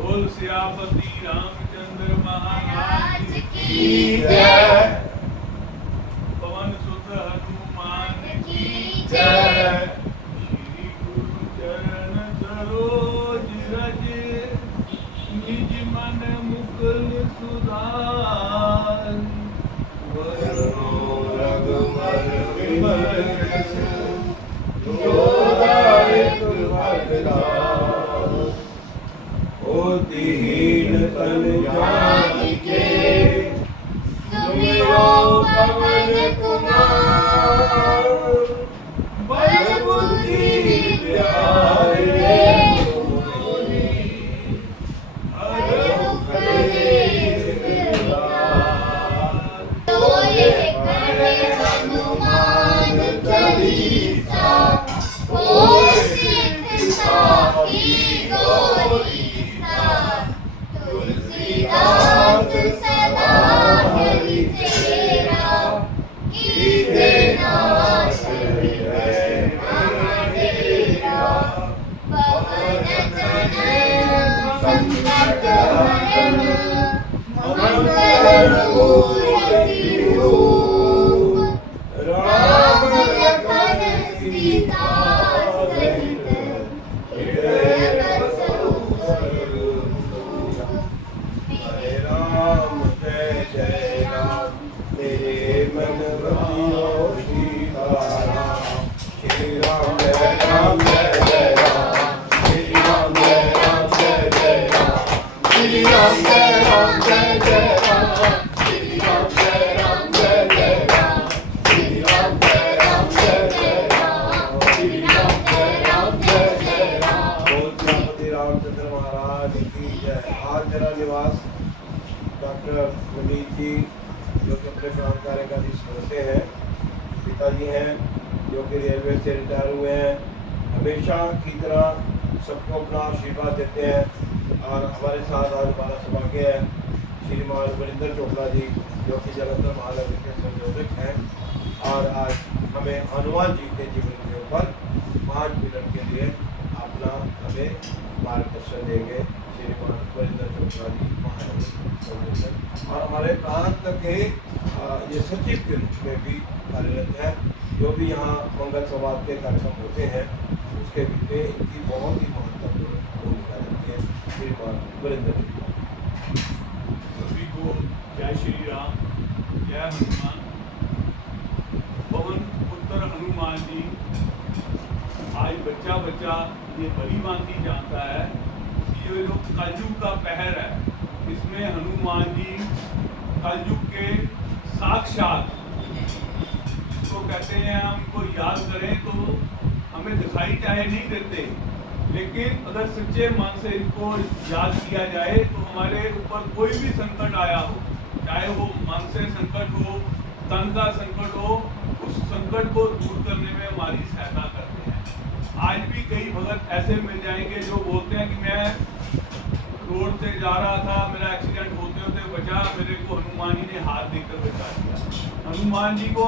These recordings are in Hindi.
बोल सियापति रामचंद्र महाराज की जय। पवन सुत हनुमान की जय। श्री गुरु चरण सरोज रज निज मन मुकुल सुधार। वरो रघुवर विमल जसु जो दायक भगवान। होतिहीन तन जानिके सुमिरो पवन कुमार। बल बुद्धि विद्या मोहि हरहु कलेश विकार। तोय करे हनुमान चालीसा होय सिद्ध साखी गौरीसा। तुलसीदास सदा हरि चेरा कीजे नाथ हृदय डेरा। पवन तनय संकट हरण मंगल मूर्ति रूप। राम लखन सीता सहित हृदय बसहु स्वरूप। हरे राम जय जय राम तेरे मन बसियो सीताराम। श्री राम जय राम जय जय राम। श्री राम जय राम जय जय राम। श्री राम जय राम जय जय राम। श्री राम जय राम जय जय राम। श्री राम जय राम जय जय राम। श्री राम जय राम जय जय राम। बोल सियापति रामचंद्र महाराज की जय। आज जरा निवास डॉक्टर नवीन जी जो कि अपने प्राण कार्य का भी समझते हैं, पिताजी हैं जो कि रेलवे से रिटायर हुए हैं, हमेशा की तरह सबको अपना आशीर्वाद देते हैं। और हमारे साथ आज हमारा सौभाग्य है श्रीमान वरिंदर चोपड़ा जी जो कि जलंधर महानगर के संयोजक हैं। और आज हमें हनुमान जी के जीवन के ऊपर 5 मिनट के लिए अपना हमें मार्गदर्शन देंगे श्रीमान वरिंदर चोपड़ा जी महानगर संयोजक। और हमारे प्रांत के ये सचिव के रूप में भी कार्यरत है। जो भी यहाँ मंगल संवाद के कार्यक्रम होते हैं उसके बीच में इनकी बहुत ही महत्वपूर्ण भूमिका रहती है। श्रीमान वरिंदर चोपड़ा। सभी को जय श्री राम, जय हनुमान। पवन पुत्र हनुमान जी आज बच्चा बच्चा ये भली भांति जानता है कि ये लोग कलयुग का पहर है। इसमें हनुमान जी कलयुग के साक्षात तो कहते हैं, हमको याद करें तो हमें दिखाई चाहे नहीं देते, लेकिन अगर सच्चे मन से इनको याद किया जाए तो हमारे ऊपर कोई भी संकट आया हो, चाहे वो मन से संकट हो, तन का संकट हो, उस संकट को दूर करने में हमारी सहायता करते हैं। आज भी कई भगत ऐसे मिल जाएंगे जो बोलते हैं कि मैं रोड से जा रहा था, मेरा एक्सीडेंट होते होते बचा, मेरे को हनुमान जी ने हाथ देकर बचा दिया। हनुमान जी को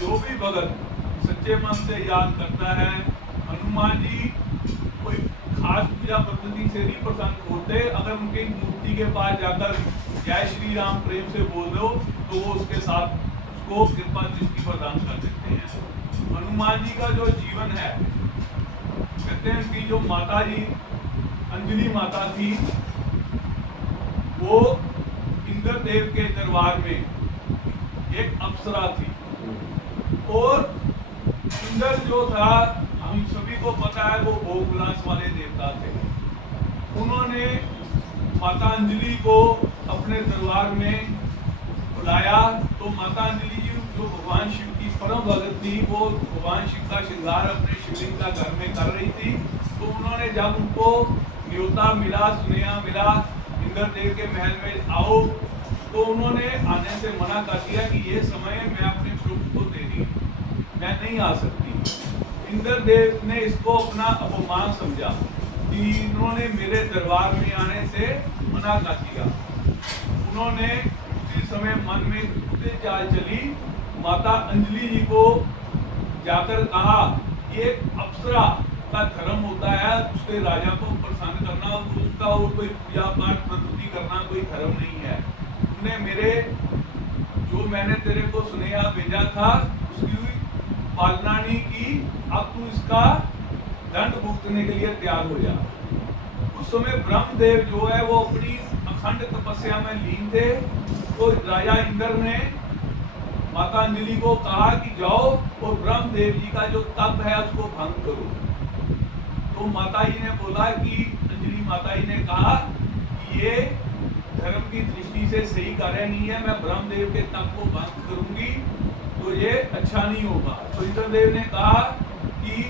जो भी भगत सच्चे मन से याद करता है, हनुमान जी कोई खास पूजा पद्धति से नहीं प्रसन्न होते। अगर उनकी मूर्ति के पास जाकर जय श्री राम प्रेम से बोल दो तो वो उसके साथ उसको कृपा दृष्टि प्रदान कर देते हैं। हनुमान जी का जो जीवन है, कहते हैं कि जो माता जी अंजलि माता थी वो इंद्रदेव के दरबार में एक अप्सरा थी। और इंद्र जो था हम सभी को पता है वो भोग विलास वाले देवता थे। उन्होंने माता अंजलि को अपने दरबार में बुलाया तो माता अंजलि जी जो भगवान शिव की परम भगत थी वो भगवान शिव का श्रृंगार अपने शिवलिंग का घर में कर रही थी। तो उन्होंने जब उनको न्योता मिला, सुनेहा मिला इंद्रदेव के महल में आओ, तो उन्होंने आने से मना कर दिया कि ये समय मैं अपने प्रभु को दे रही हूँ, मैं नहीं आ सकती। इंद्रदेव ने इसको अपना अपमान समझा कि इन्होंने मेरे दरबार में आने से मना कर दिया। उन्होंने उसी समय मन में चाल चली, माता अंजलि जी को जाकर कहा, ये अप्सरा का धर्म होता है उसके राजा को प्रसन्न करना, उसका और कोई पूजा पाठ प्रस्तुति करना कोई धर्म नहीं है। तुमने मेरे जो मैंने तेरे को सुनेहा भेजा था उसकी पालना नहीं की, अब तू इसका दंड भुगतने के लिए तैयार हो जा। उस समय ब्रह्मदेव जो है वो अपनी अखंड तपस्या में लीन थे। तो राजा इंद्र ने माता अंजलि को कहा कि जाओ और ब्रह्मदेव जी का जो तप है उसको भंग करो। तो माता जी ने बोला कि अंजलि माता जी ने कहा कि ये धर्म की दृष्टि से सही कार्य नहीं है, मैं ब्रह्मदेव के तप को भंग करूंगी तो ये अच्छा नहीं होगा। तो इंद्रदेव ने कहा कि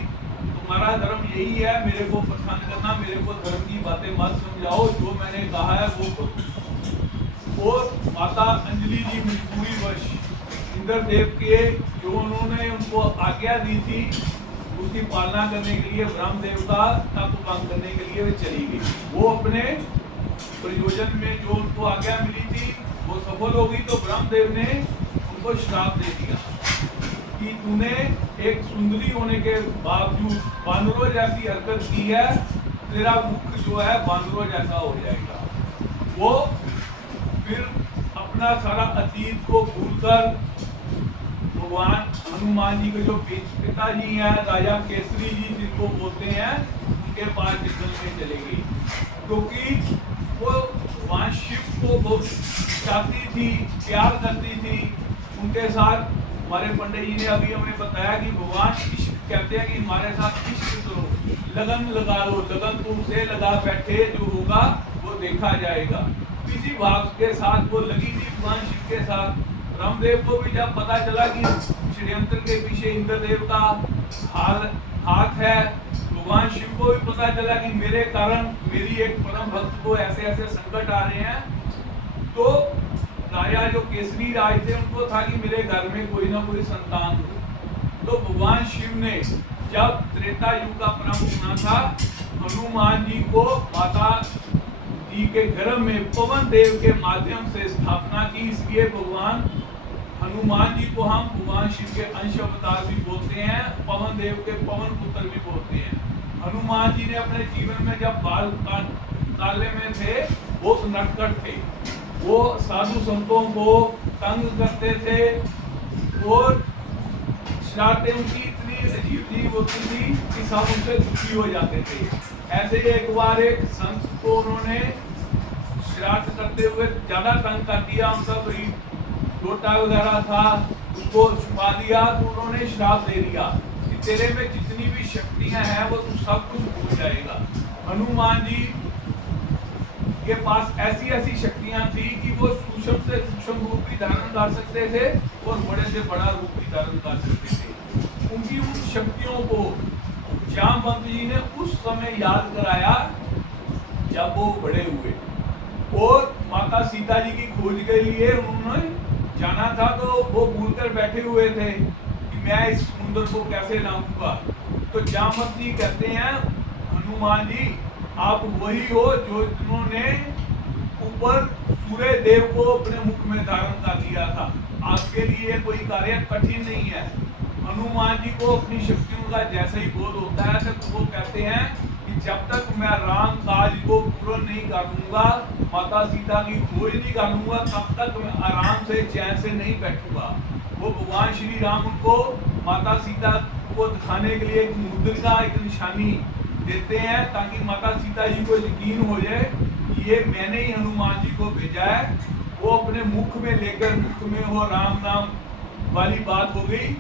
तुम्हारा धर्म यही है, मेरे को प्रसन्न करना, मेरे को धर्म की बातें मत समझाओ, जो मैंने कहा है वो करो। और माता अंजलि जी मजबूरीवश इंद्रदेव के जो उन्होंने उनको आज्ञा दी थी उसकी पालना करने के लिए ब्रह्मदेव का तप भंग करने के लिए वे चली गई। वो अपने प्रयोजन में जो उनको आज्ञा मिली थी वो सफल हो गई। तो ब्रह्मदेव ने उनको श्राप दे दिया कि तूने एक सुंदरी होने के बावजूद बानरों जैसी हरकत की है, तेरा मुख जो है बानरों जैसा हो जाएगा। वो फिर अपना सारा अतीत को भूलकर भगवान हनुमान जी के जो पिताजी हैं राजा केसरी जी जिनको बोलते हैं उनके पास जंगल में चले गई, क्योंकि वो भगवान शिव को बहुत चाहती थी, प्यार करती थी उनके साथ। हमारे पंडित जी ने अभी हमें बताया कि भगवान इश्क कहते हैं कि हमारे साथ इश्क करो, लगन लगा लो, लगन तुमसे लगा बैठे, जो होगा वो देखा जाएगा। इसी भाव के साथ वो लगी थी भगवान शिव के साथ। रामदेव को भी जब पता चला कि षड्यंत्र के पीछे इंद्रदेव का हाथ है, भगवान शिव को भी पता चला कि मेरे कारण मेरी एक परम भक्त को ऐसे ऐसे संकट आ रहे हैं, तो राजा जो केसरी राज थे उनको था कि मेरे घर में कोई ना कोई संतान हो। तो भगवान शिव ने जब त्रेता युग का प्रारंभ होना था, हनुमान जी को माता जी के गर्भ में पवन देव के माध्यम से स्थापना की। इसलिए भगवान हनुमान जी को हम भगवान शिव के अंश अवतार भी बोलते हैं, पवन देव के पवन पुत्र भी बोलते हैं। हनुमान जी ने अपने जीवन में जब बाल काले में थे वो नटखट थे, वो साधु संतों को तंग करते थे और शरारतें उनकी इतनी अजीब होती थी कि सब उनसे दुखी हो जाते थे। ऐसे एक बार एक संत को उन्होंने शरारत करते हुए ज्यादा तंग कर दिया, उनका कोई लोटा वगैरह था उसको छुपा दिया, तो उन्होंने श्राप दे दिया कि तेरे में जितनी भी शक्तियां हैं वो तू सब कुछ भूल जाएगा। हनुमान जी के पास ऐसी ऐसी शक्तियां थी कि वो सूक्ष्म से सूक्ष्म रूप भी धारण कर सकते थे और बड़े से बड़ा रूप भी धारण कर सकते थे। उनकी उन शक्तियों को जामवंत जी ने उस समय याद कराया जब वो बड़े हुए और माता सीता जी की खोज के लिए उन्होंने जाना था, तो वो भूलकर बैठे हुए थे कि मैं इस समुद्र को कैसे लाऊंगा। तो जामवंत जी कहते हैं हनुमान जी आप वही हो जो जिन्होंने ऊपर सूर्य देव को अपने मुख में धारण कर लिया था, आपके लिए कोई कार्य कठिन नहीं है। हनुमान जी को अपनी शक्तियों का जैसे ही बोध होता है तो वो कहते हैं कि जब तक मैं राम काज को पूर्ण नहीं कर लूंगा, माता सीता की खोज नहीं कर लूंगा, तब तक मैं आराम से चैन से नहीं बैठूंगा। वो भगवान श्री राम उनको माता सीता को दिखाने के लिए एक मुद्रिका, एक निशानी देते हैं ताकि माता सीता जी को यकीन हो जाए कि ये मैंने ही हनुमान जी को भेजा है। वो अपने मुख में लेकर मुख में वो राम नाम वाली बात हो गई।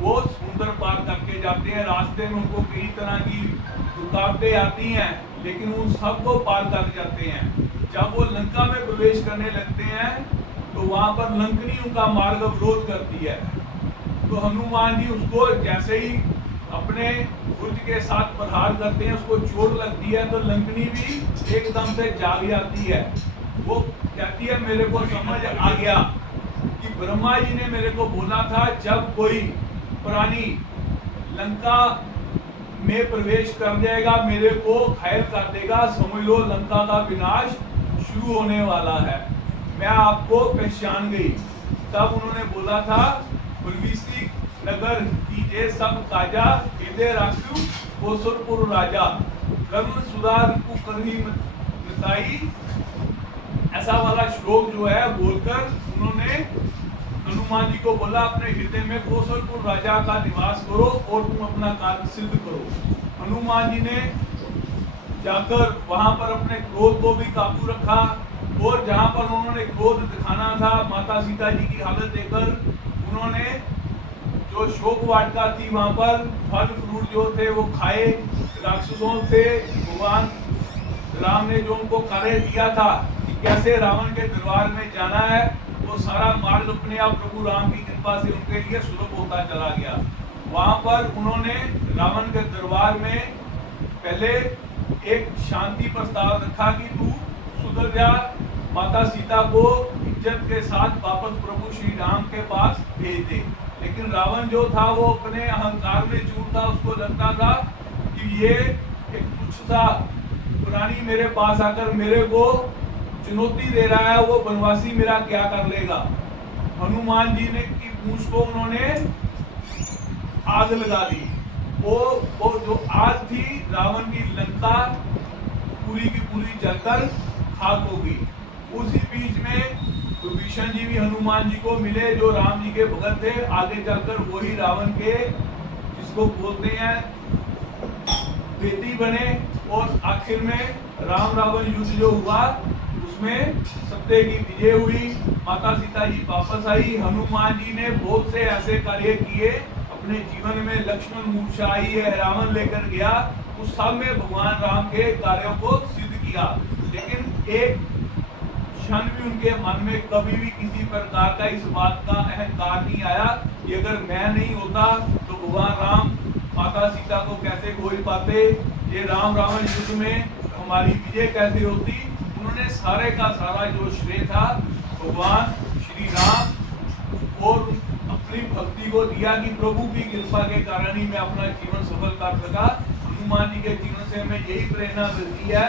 वो समुद्र पार करके जाते हैं, रास्ते में उनको कई तरह की रुकावटें आती हैं लेकिन उन सबको पार कर जाते हैं। जब वो लंका में प्रवेश करने लगते हैं तो वहां पर लंकनी उनका मार्ग अवरोध करती है। तो हनुमान जी उसको जैसे ही अपने बुर्ज के साथ प्रहार करते हैं, उसको चोट लगती है तो लंकनी भी एकदम से जाग जाती है। वो कहती है मेरे को समझ आ गया कि ब्रह्मा जी ने मेरे को बोला था जब कोई प्राणी लंका में प्रवेश कर जाएगा मेरे को घायल कर देगा, समझ लो लंका का विनाश शुरू होने वाला है। मैं आपको पहचान गई। तब उन्होंने बोला था प्रवीसी नगर कीजे सब काजा, इदे राखू कोसलपुर राजा, कर्ण सुधार को करही मिताई। ऐसा वाला श्लोक जो है बोलकर उन्होंने हनुमान जी को बोला अपने हृदय में कौशलपुर राजा का निवास करो और तुम अपना कार्य सिद्ध करो। हनुमान जी ने जाकर वहां पर अपने क्रोध को भी काबू रखा और जहां पर उन्होंने क्रोध दिखाना था माता सीता जी की हालत देखकर उन्होंने जो शोक वाटिका थी वहां पर फल फ्रूट जो थे वो खाए। राक्षसों से भगवान राम ने जो उनको कार्य दिया था कि कैसे रावण के दरबार में जाना है वो सारा मार्ग अपने आप प्रभु राम की कृपा से उनके लिए सुलभ होता चला गया। वहां पर उन्होंने रावण के दरबार में पहले एक शांति प्रस्ताव रखा कि तू सुधर जा, माता सीता को इज्जत के साथ वापस प्रभु श्री राम के पास भेज दे। लेकिन रावण जो था वो अपने अहंकार में चूर था, उसको लगता था कि ये एक तुच्छ सा प्राणी मेरे पास आकर मेरे को चुनौती दे रहा है, वो वनवासी मेरा क्या कर लेगा। हनुमान जी ने की पूंछ को उन्होंने आग लगा दी। वो जो आग थी रावण की लंका पूरी की पूरी जलकर खाक हो गई। उसी बीच में विभीषण जी भी हनुमान जी को मिले जो राम जी के भगत थे। आगे चलकर वही रावण के जिसको बोलते हैं बेटी बने और आखिर में राम रावण युद्ध जो हुआ उसमें सत्य की विजय हुई। माता सीता जी वापस आई। हनुमान जी ने बहुत से ऐसे कार्य किए अपने जीवन में। लक्ष्मण मूर्छा आई है, रावण लेकर गया, उस सब में भगवान राम के कार्यों को सिद्ध किया। लेकिन एक क्षण भी उनके मन में कभी भी किसी प्रकार का इस बात का अहंकार नहीं आया कि अगर मैं नहीं होता तो भगवान राम माता सीता को कैसे खोज पाते, ये राम रावण युद्ध में हमारी विजय कैसे होती। उन्होंने सारे का सारा जो श्रेय था भगवान श्री राम और अपनी भक्ति को दिया कि प्रभु की कृपा के कारण ही मैं अपना जीवन सफल कर सका। हनुमान जी के जीवन से हमें यही प्रेरणा मिलती है,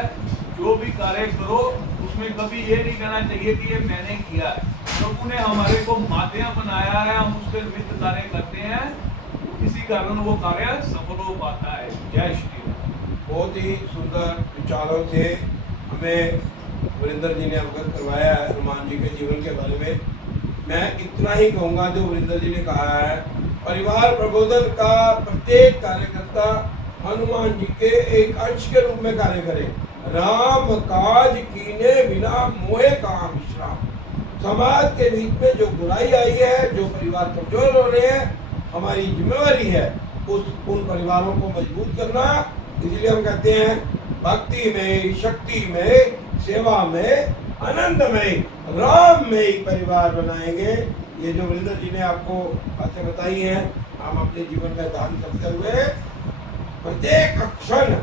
जो भी कार्य करो उसमें कभी ये नहीं कहना चाहिए कि ये मैंने किया है। प्रभु ने हमारे को माध्यम बनाया है, हम उसके निमित्त कार्य करते हैं, इसी कारण वो कार्य सफल हो पाता है। जय श्री राम। बहुत ही सुंदर विचारों से हमें वरिंदर जी ने अवगत करवाया है हनुमान जी के जीवन के बारे में। मैं इतना ही कहूँगा जो वरिंदर जी ने कहा है, परिवार प्रबोधन का प्रत्येक कार्यकर्ता हनुमान जी के एक अंश के रूप में कार्य करे। राम काज कीने बिना मोहे काम विश्राम। समाज के बीच में जो बुराई आई है, जो परिवार कमजोर हो रहे हैं, हमारी जिम्मेवारी है उन परिवारों को मजबूत करना। इसलिए हम कहते हैं भक्ति में, शक्ति में, सेवा में, आनंद में, राम में एक परिवार बनाएंगे। ये जो वरिंदर जी ने आपको बातें बताई हैं, हम अपने जीवन में धारण करते हुए प्रत्येक क्षण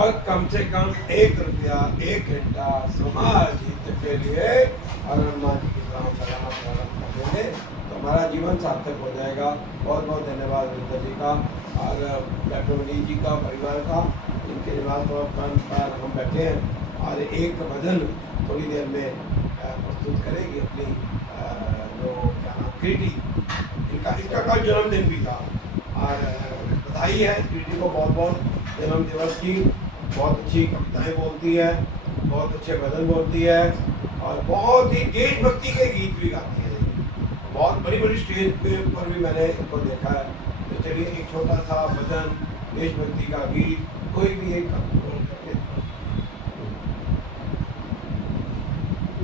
और कम से कम 1 रुपया 1 घंटा समाज हित के लिए हनुमान जी की नाम लगाना प्रारंभ कर देंगे तो हमारा जीवन सार्थक हो जाएगा। बहुत बहुत धन्यवाद वरिंदर जी का और डॉक्टर मनीष जी का, परिवार का। इनके निवास पर हम बैठे हैं और एक भजन थोड़ी देर में प्रस्तुत करेगी अपनी जो क्या नाम कृति, इनका कल जन्मदिन भी था और बधाई है कृति को बहुत बहुत जन्म दिवस की। बहुत अच्छी कविताएं बोलती है, बहुत अच्छे भजन बोलती है और बहुत ही देशभक्ति के गीत भी गाती है। बहुत बड़ी बड़ी स्टेज पे पर भी मैंने इनको देखा है। तो चलिए एक छोटा सा भजन देशभक्ति का गीत कोई भी एक करके।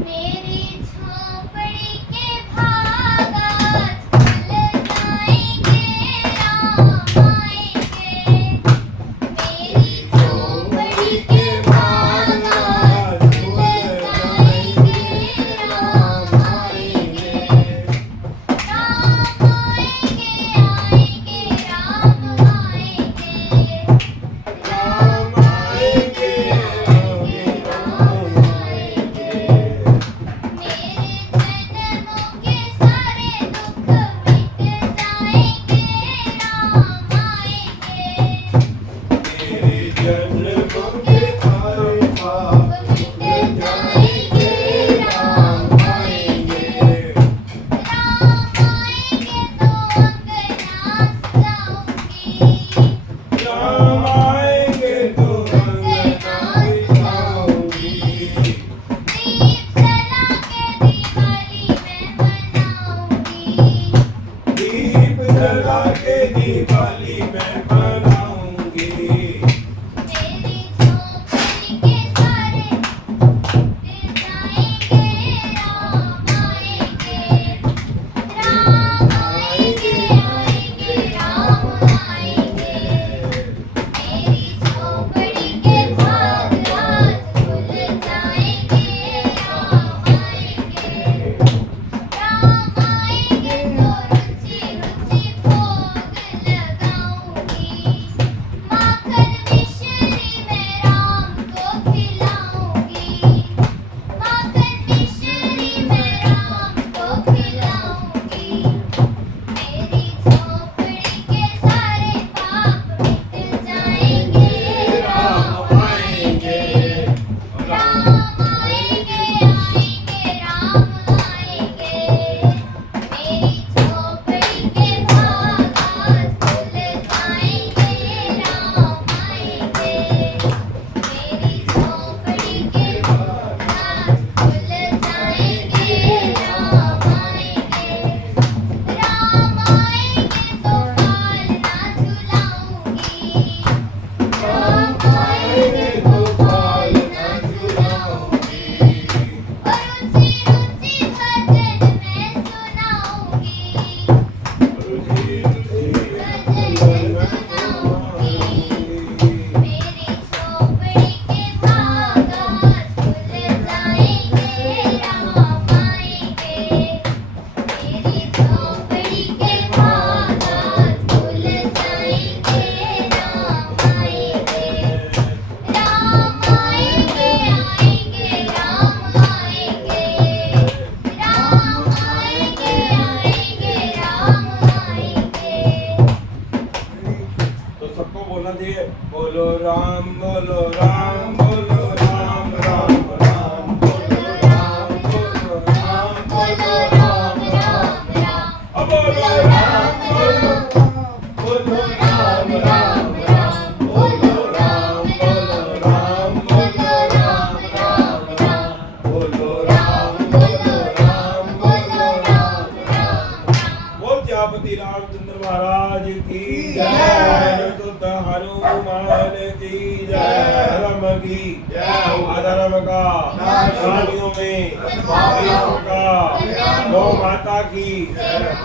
मेरी झोपड़ी के भागा चल जाएंगे राम आएंगे। मेरी झोपड़ी के भागा चल जाएंगे राम आएंगे। राम आएंगे आएंगे राम आएंगे। राम आएंगे आएंगे राम आएंगे। मेरे का प्राणियों में ईश्वर का गौ माता की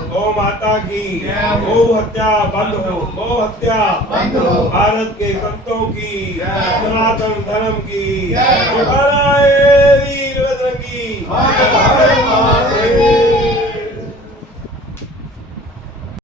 गौ हत्या बंद हो, गौ हत्या बंद हो, भारत के संतों की, सनातन धर्म की,